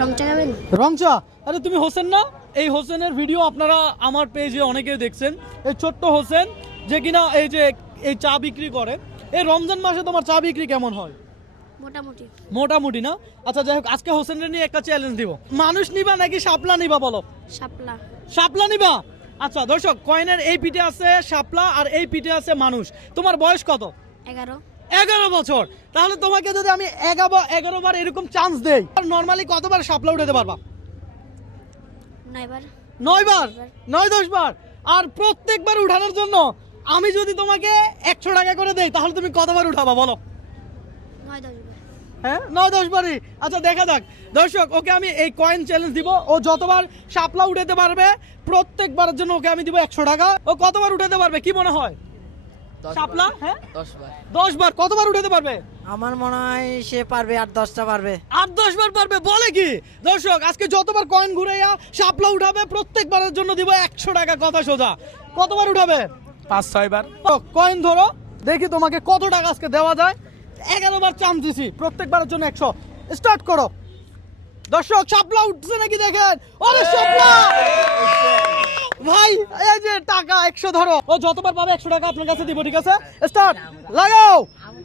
রংচা খাবেন? রংচা? আরে তুমি হোসেন না? এই হোসেনের ভিডিও আপনারা আমার পেজে অনেকেই দেখছেন। এই ছোট্ট হোসেন যে কিনা এই যে এই চা বিক্রি করে। এই রমজান মাসে তোমার চা বিক্রি কেমন হয়? মোটামুটি। মোটামুটি না? আচ্ছা যাই হোক, আজকে হোসেনের নিয়ে একটা চ্যালেঞ্জ দিব। মানুষ নিবা নাকি শাপলা নিবা বলো? শাপলা। শাপলা নিবা? আচ্ছা দর্শক, কয়েনের এই পিঠে আছে শাপলা আর এই পিঠে আছে মানুষ। তোমার বয়স কত? 11। 11 বছর। তাহলে তোমাকে যদি আমি 11 বার এরকম চান্স দেই, নরমালি কতবার শাপলা উঠাতে পারবা? 9 বার। 9 বার? 9-10 বার? আর প্রত্যেকবার উঠানোর জন্য আমি যদি তোমাকে 100 টাকা করে দেই, তাহলে তুমি কতবার উঠাবা বলো? 9-10 বার। হ্যাঁ, 9-10 বারই। আচ্ছা দেখা যাক দর্শক, ওকে আমি এই কয়েন চ্যালেঞ্জ দিব। ও যতবার শাপলা উঠাতে পারবে প্রত্যেকবারের জন্য ওকে আমি দিব 100 টাকা। ও কতবার উঠাতে পারবে কি মনে হয়? শাপলা? হ্যাঁ 10 বার। 10 বার। কতবার উঠাতে পারবে? আমার মনে হয় সে পারবে 8-10টা পারবে। 8-10 বার পারবে বলে কি? দর্শক আজকে যতবার কয়েন ঘুরাইয়া শাপলা উঠাবে প্রত্যেকবারের জন্য দিব 100 টাকা, কথা সোজা। কতবার উঠাবে? 5-6 বার। কয়েন ধরো, দেখি তোমাকে কত টাকা আজকে দেওয়া যায়। 11 বার চান্স দিছি, প্রত্যেকবারের জন্য 100। স্টার্ট করো। দর্শক শাপলা উঠছে নাকি দেখেন। আরে শাপলা ভাই, এই যে টাকা 100 ধরো। ও যতবার পাবে 100 টাকা আপনার কাছে দিব, ঠিক আছে? স্টার্ট, লাগাও।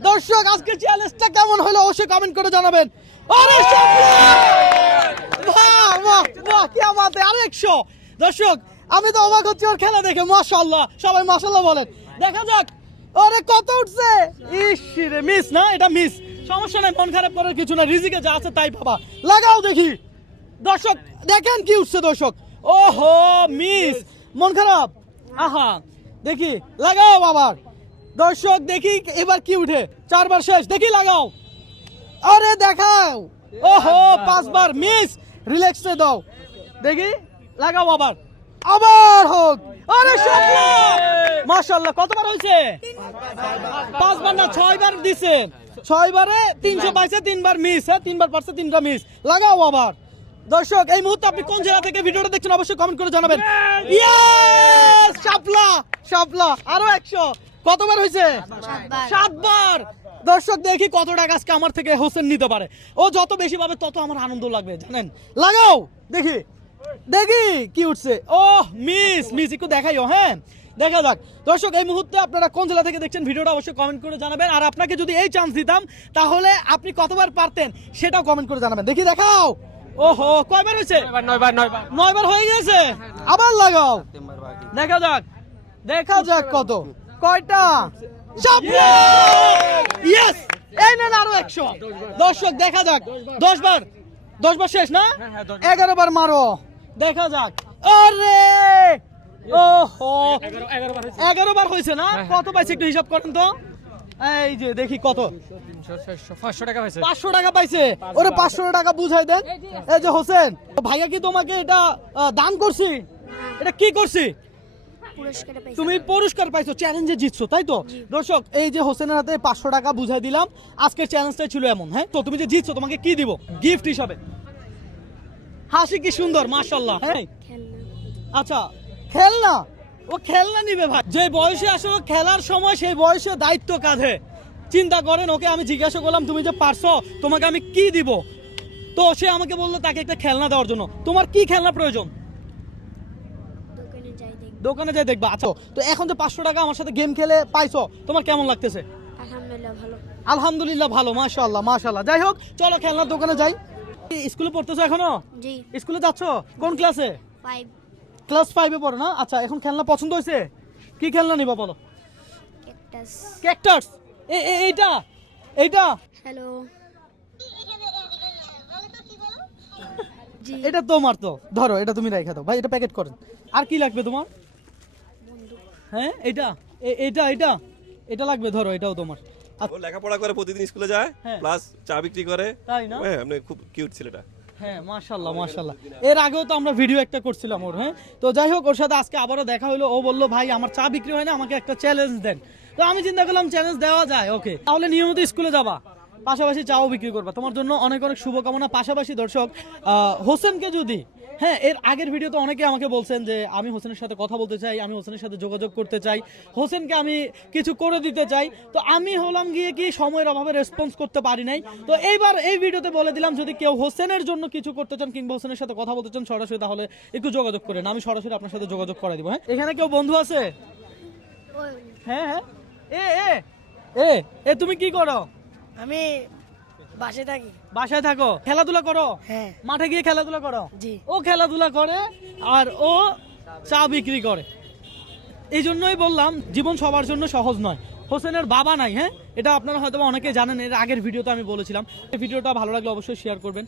দর্শক আজকে চ্যালেঞ্জটা কেমন হলো অবশ্যই কমেন্ট করে জানাবেন। আরে শাপলা! বাহ বাহ বাহ, কি বাত है। আরে 100। দর্শক আমি তো অবাক হচ্ছি ওর খেলা দেখে। মাশাআল্লাহ, সবাই মাশাআল্লাহ বলেন। দেখা যাক। আরে কত উঠছে? ইস রে, মিস না? এটা মিস। সমস্যা নাই, মন খারাপ করার কিছু না, রিজিকে যা আছে তাই পাবা। লাগাও দেখি। দর্শক দেখেন কি উঠছে দর্শক। ওহো, মিস। মন খারাপ? আহা, দেখি লাগাও আবার। দর্শক দেখি এবার কি উঠে। 4 বার শেষ, দেখি লাগাও। আরে দেখাও। ওহো, 5 বার মিস। রিল্যাক্সে দাও, দেখি লাগাও আবার। আবার হোক। আরে শাপলা! মাশাআল্লাহ, কতবার হয়েছে? 5 বার না 6 বার দিছে। 6 বারে 300 পাইছে, 3 বার মিস। হ্যাঁ, 3 বার পারছে, 3টা মিস। লাগাও আবার। দর্শক এই মুহূর্তে আপনি কোন জেলা থেকে ভিডিওটা দেখছেন অবশ্যই কমেন্ট করে জানাবেন। ইয়েস, শাপলা শাপলা। আরো 100। কতবার হয়েছে? 7 বার। দর্শক দেখি কত টাকা আজকে আমার থেকে হোসেন নিতে পারে। ও যত বেশি পাবে তত আমার আনন্দ লাগবে, জানেন? লাগাও দেখি, দেখি কি উঠছে। ওহ, মিস মিস। একটু দেখাইও। হ্যাঁ, দেখা যাক। দর্শক এই মুহূর্তে আপনারা কোন জেলা থেকে দেখছেন ভিডিওটা অবশ্যই কমেন্ট করে জানাবেন। আর আপনাকে যদি এই চান্স দিতাম তাহলে আপনি কতবার পারতেন সেটাও কমেন্ট করে জানাবেন। দেখি দেখাও। ওহো, কয়বার হয়েছে? 9 বার হয়ে গেছে। আবার লাগাও, দেখা যাক। দেখা যাক কত, কয়টা শাপলা। ইয়েস, এই নেন আরো 100। দর্শক দেখা যাক। 10 বার। 10 বার শেষ না? 11 বার মারো, দেখা যাক। আরে ওহো, 11 বার হয়েছে না? কত পাইছে একটু হিসাব করেন তো। এই যে দেখি কত। 500 টাকা পাইছে। 500 টাকা পাইছে। ওরে 500 টাকা বুঝাই দেন। এই যে হোসেন ভাইয়া কি তোমাকে এটা দান করছি? এটা কি করছি? পুরস্কার পাইছি। তুমি পুরস্কার পাইছো, চ্যালেঞ্জে জিতছো, তাই তো? দর্শক এই যে হোসেনের হাতে 500 টাকা বুঝাই দিলাম। আজকের চ্যালেঞ্জটাই ছিল এমন। হ্যাঁ, তো তুমি যে জিতছো তোমাকে কি দিব গিফট হিসাবে? হাসি কি সুন্দর, মাশাআল্লাহ। হ্যাঁ, খেলনা। আচ্ছা খেলনা। ও খেলনা নিবে ভাই। যে বয়সে আসলে খেলার সময়, সেই বয়সে দায়িত্ব কাঁধে। চিন্তা করেন, ওকে আমি জিজ্ঞাসা করলাম তুমি যে পারছো তোমাকে আমি কি দিব, তো সে আমাকে বললো তাকে একটা খেলনা দেওয়ার জন্য। তোমার কি খেলনা প্রয়োজন? দোকানে যাই দেখব। দোকানে যাই দেখবা। আচ্ছা, তো এখন যে 500 টাকা আমার সাথে গেম খেলে পাইছো, তোমার কেমন লাগতেছে? আলহামদুলিল্লাহ ভালো। আলহামদুলিল্লাহ ভালো, মাশাআল্লাহ মাশাআল্লাহ। যাই হোক, চলো খেলনার দোকানে যাই। স্কুলে পড়তেছো এখনো? জি। স্কুলে যাচ্ছো? কোন ক্লাসে? 5। ক্লাস 5 এ পড়ো না? আচ্ছা, এখন খেলনা পছন্দ হয়েছে? কি খেলনা নিবা বলো? ক্যাকটাস। ক্যাকটাস? এইটা এইটা হ্যালো। জি। এটা তোমার তো, ধরো এটা তুমি রেখে দাও ভাই, এটা প্যাকেট করেন। আর কি লাগবে তোমার? বন্দুক। হ্যাঁ, এইটা এইটা এইটা এটা লাগবে, ধরো এটাও তোমার। ও লেখাপড়া করে, প্রতিদিন স্কুলে যায়, হ্যাঁ। প্লাস চা বিক্রি করে। তাই না? হ্যাঁ, আপনি খুব কিউট ছেলেটা। হ্যাঁ, মাশাআল্লাহ মাশাআল্লাহ। এর আগেও তো আমরা ভিডিও একটা করছিলাম ওর। হ্যাঁ, তো যাই হোক, ওর সাথে আজকে আবারও দেখা হলো। ও বললো ভাই আমার চা বিক্রি হয় না, আমাকে একটা চ্যালেঞ্জ দেন। তো আমি চিন্তা করলাম চ্যালেঞ্জ দেওয়া যায়। ওকে, তাহলে নিয়মিত স্কুলে যাবা? পাশাপাশি চাও বিক্রি করবা, তোমার জন্য অনেক অনেক শুভকামনা। পাশাপাশি দর্শক হোসেনকে যদি, হ্যাঁ, এর আগের ভিডিওতে অনেকে আমাকে বলছেন যে আমি হোসেনের সাথে কথা বলতে চাই, আমি হোসেনের সাথে যোগাযোগ করতে চাই, হোসেনকে আমি কিছু করে দিতে চাই। তো আমি হলাম গিয়ে কি সময়ের অভাবে রেসপন্স করতে পারি নাই। তো এইবার এই ভিডিওতে বলে দিলাম, যদি কেউ হোসেনের জন্য কিছু করতে চান কিংবা হোসেনের সাথে কথা বলতে চান সরাসরি, তাহলে একটু যোগাযোগ করেন, আমি সরাসরি আপনার সাথে যোগাযোগ করে দিব। হ্যাঁ, এখানে কেউ বন্ধু আছে? হ্যাঁ হ্যাঁ, এ এ এ এ তুমি কি করো? আমি বাসে থাকি। বাসায় থাকো, খেলাধুলা করো? হ্যাঁ। মাঠে গিয়ে খেলাধুলা করো? জি। ও খেলাধুলা করে আর ও চা বিক্রি করে। এই জন্যই বললাম জীবন সবার জন্য সহজ নয়। হোসেনের বাবা নাই, হ্যাঁ, এটা আপনারা হয়তো অনেকে জানেন, এর আগের ভিডিওতে আমি বলেছিলাম। এই ভিডিওটা ভালো লাগলে অবশ্যই শেয়ার করবেন।